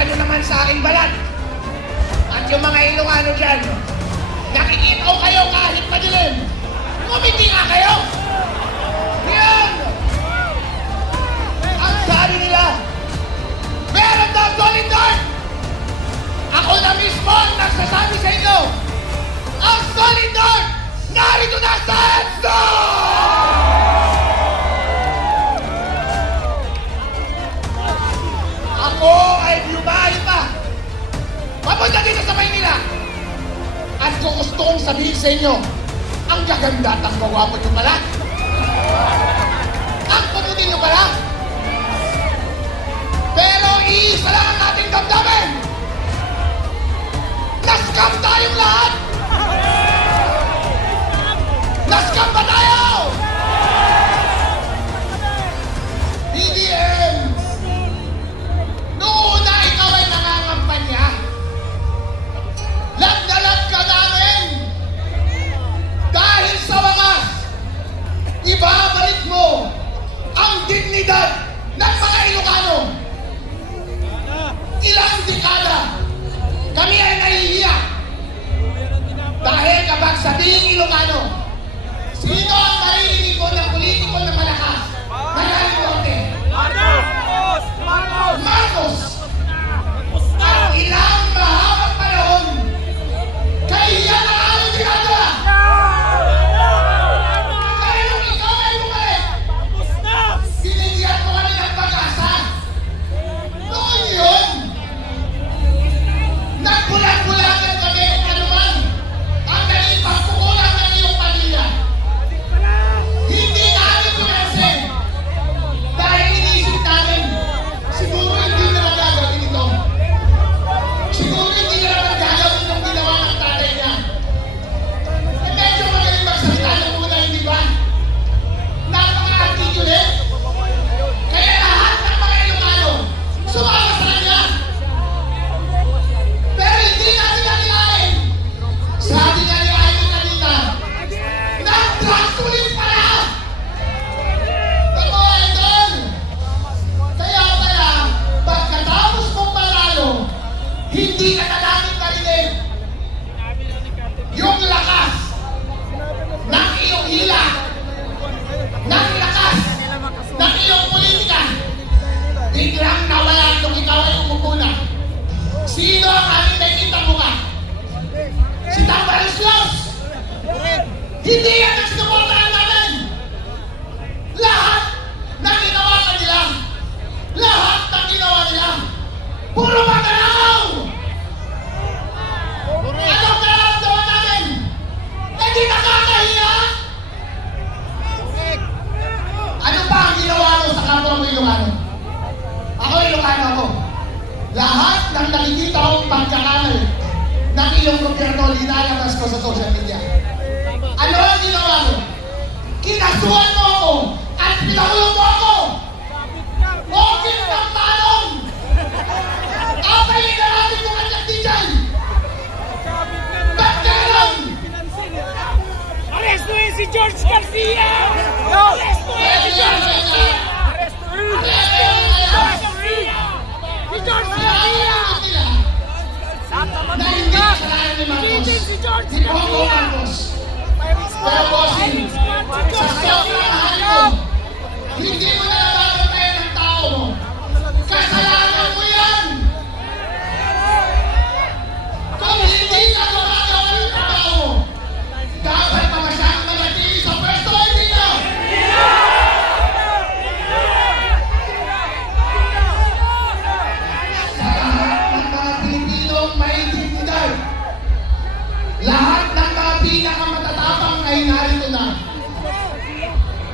ka nyo naman sa aking balat. At yung mga Ilocano dyan, nakikita ko kayo kahit madilim. Ngumiti nga kayo. Yan! Ang sabi nila, meron daw solid north. Ako na mismo ang nagsasabi sa inyo, ang solid north, narito na sa EDSA! Ako ay bumahay pa. Papunta dito sa Maynila. At kung gusto kong sabihin sa inyo, ang gaganda at ang gwapo nyo pala. Ang pamuti nyo pala. Pero iisa lang ang ating damdamin. Naskam tayong lahat. Naskam ba tayo? BBM, noong una ikaw ay nangangampanya, lag na lag ka namin. Dahil sa wakas, ibabalik mo ang dignidad ng mga Ilocano. Ilang dekada kami ay nahihiya dahil kapag sabihing Ilocano, sino ang maririnig ko ng politiko na malakas na nalinote? Marcos! Ang ilang mahabang panahon, kaya na aming ginagawa! Kaya nung ikaw ay bumalik, binigyan ko kami ng pag-asa. Noon yun, nagbulag-bulagan kami kung ano man ang naging pagkukulang ng iyong pamilya. Hindi namin pinansin dahil iniisip namin, siguro hindi naman gagawin ito. Siguro hindi naman gagawin yung ginawa ng tatay niya. Eh medyo magaling magsalita ng muna, hindi ba? Napaka-articulate. Kaya lahat ng mga Ilocano sumama sa kanya. Pero hindi natin nalilain. Sabi nga ni Ayon kanina, nag-drugs ulit pala! Ako, Idol! Kaya pala, pagkatapos mong manalo, hindi ka na namin narinig yung lakas ng iyong hila, ng lakas ng iyong politika. Biglang nawala nung ikaw ay umupo na. Sino ang aming nakikita mo ka? Si Tambares Claus! Hindi yan ang sinuportahan namin! Lahat ng ginawa kanila, lahat ng ginawa nila, puro magnanakaw! Anong nararamdaman namin? Hindi nakakahiya! Ano pa ang ginawa mo sa kapwa mo Ilocano? Ako Ilocano ako. Lahat ng nakikita kong pagkakamali ng iyong gobyerno, linalabas ko sa social media. Ano ang ginawa mo? Kinasuhan mo ako at pinakulong mo ako! Okay ng talong! Apayin na natin kung kanyang DJ! Ba't gano'n? Arrestuin si George Garcia! Arrestuin si George Garcia! Arrestuin si George Garcia! Si George Garcia! Na hindi kasalanan ni Marcos. Si George Di po ako Marcos. Pero bossing, sa sobrang mahal mo, hindi mo na nababantayan ng tao mo. Kasalanan mo yan! Kung hindi ka gumagawa ng trabaho mo, dapat mamasang manatili sa pwesto, hindi na! Sa lahat ng mga Pilipinong may dignidad, lahat ng mga pinakamatatapang ay narito na.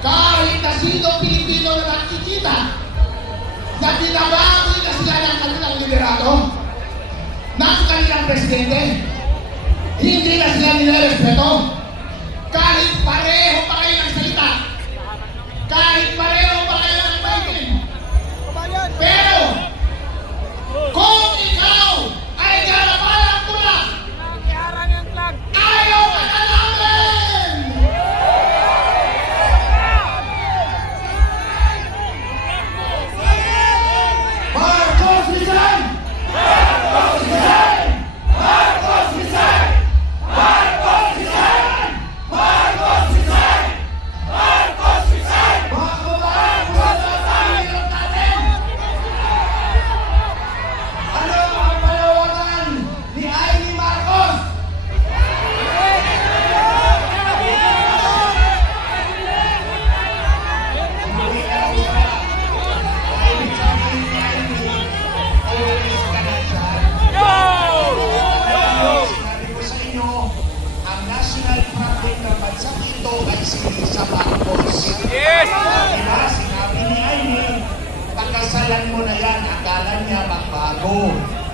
Kahit na sino Pilipino na nakikita na binabawi na sila ng kanilang liderato, ng kanilang presidente, hindi na sila nilarespeto. Kahit pareho pa kayo ng salita, kahit pareho pa kayo ng fighting. Pero, kung ikaw ay garapalang tula, ayaw ka na namin! Marcos Rizal!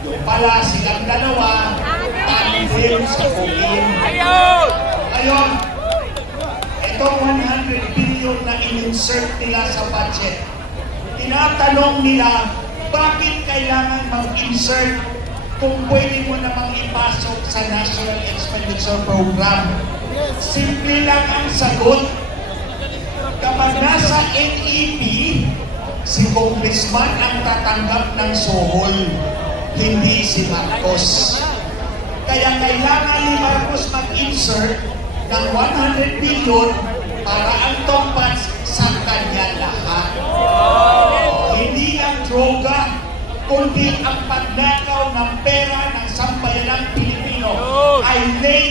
Yung pala silang dalawa, tandem sa bukid. Ayun! Ngayon, itong 100 billion na in-insert nila sa budget, tinatanong nila, bakit kailangan mag-insert kung pwede mo namang ipasok sa National Expenditure Program? Simple lang ang sagot. Kapag nasa NEP, si Congressman ang tatanggap ng sohol, hindi si Marcos. Kaya kailangan ni Marcos mag-insert ng 100 billion para ang tongpats sa kanya lahat. Hindi ang droga, kundi ang pagnakaw ng pera ng sambayanang Pilipino ay lay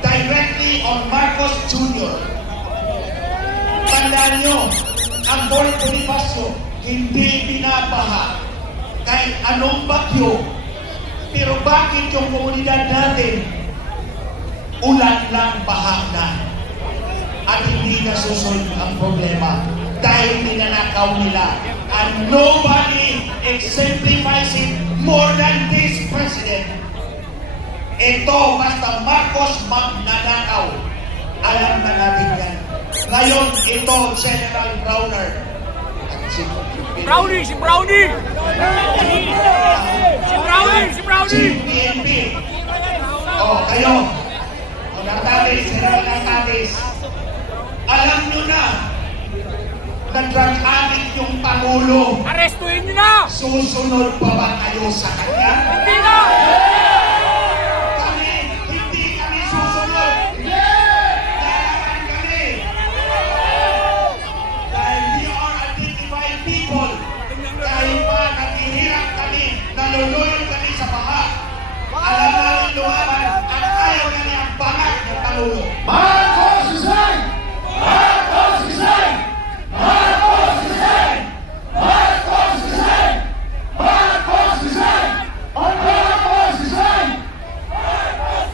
directly on Marcos Jr. Tandaan nyo, ang Fort Bonifacio hindi binabaha kahit anong bagyo. Pero bakit yung komunidad natin ulan lang, baha na at hindi nasusolve ang problema dahil ninanakaw nila? And nobody exemplifies it more than this president. Ito, basta Marcos magnanakaw. Alam na natin yan. Ngayon, ito, General Browner. Brownie! Si Brownie! Si Brownie! Si Brownie! Si PNP. O, kayo. O, Natalis, General Natalis. Alam nyo na, nag-drug addict yung Pangulo. Arestuin niyo na! Susunod pa ba kayo sa kanya? Hindi na! Kami, hindi kami susunod. Lalaban kami. Dahil we are identified people. Kahit pa naghihirap kami, nalulunod kami sa baha. Alam namin lumaban at ayaw kami ang bangat ng Pangulo. Marcos resign! Marcos resign! Marcos resign! Marcos resign! Marcos resign! Marcos resign!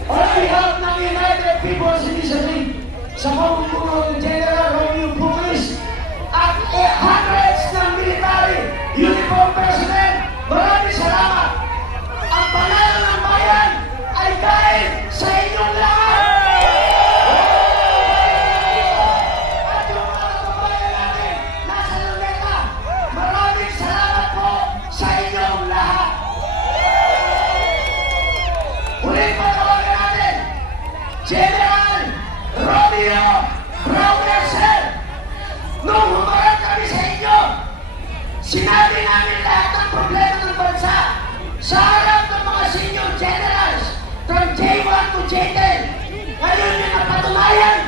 On behalf ng United People's Initiative, sa pamumuno ni General Romeo Buquis at hundreds ng military uniform personnel, maraming salamat! Ang pangalan ng bayan ay dahil sa inyong lahat! At yung mga kababayan natin nasa Luneta, maraming salamat po sa inyong lahat! Ulit patawagan natin, General Romeo Browner, sir! Nung humarap kami sa inyo, sinabi namin lahat ng problema ng bansa sa harap ng mga senior generals from J1 to J10. Ngayon yung napatunayan